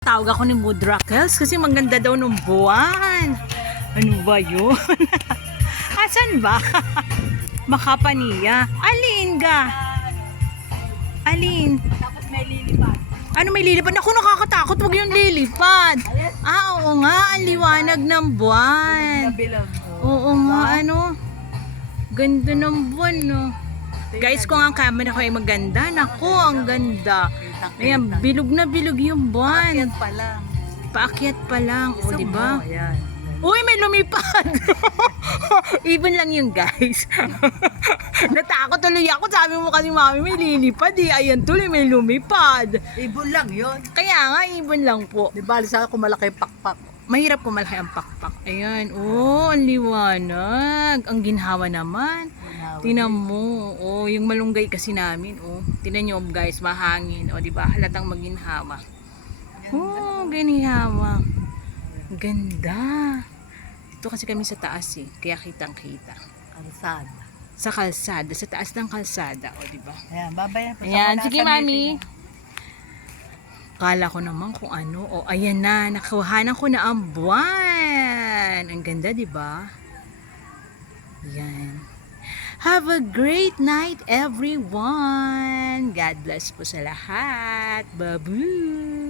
Tawag ako ni Mudrakels kasi maganda daw ng buwan. Ano ba yun? Asan ba? Makapaniya. Alin ga? Alin? Tapos may lilipad. Ano may lilipad? Ako nakakatakot. Huwag yung lilipad. Ah, oo nga. Ang liwanag ng buwan. Nabilang mo. Oo nga, ano. Ganda ng buwan, no. Guys, kung ang camera ko ay maganda, naku, ang ganda. Ayan, bilog na bilog yung buwan. Akyat pa lang. Paakyat pa lang. O, diba? Ayan. Uy, may lumipad! Even lang yun, guys. Natakot tuloy ako. Sabi mo kasi, mami, may lilipad eh. Ayan tuloy, may lumipad. Ibon lang yun. Kaya nga, ibon lang po. Di ba, sa kung malaki pakpak. Mahirap kung malaki ang pakpak. Ayan, oh, ang liwanag. Ang ginhawa naman. Tinan mo, oh, yung malunggay kasi namin, oh. Tinan nyo, guys, mahangin, oh, di ba? Halatang maginhawa. Oh, ginhawa. Ganda. Ito kasi kami sa taas, eh. Kaya kitang-kita. Kalsada. Sa kalsada, sa taas ng kalsada, oh, di ba? Ayan, babayan. Ayan, sige, mami. Kala ko naman kung ano. O, ayan na. Nakuhanan ko na ang buwan. Ang ganda, di ba? Yan. Have a great night, everyone. God bless po sa lahat. Babu!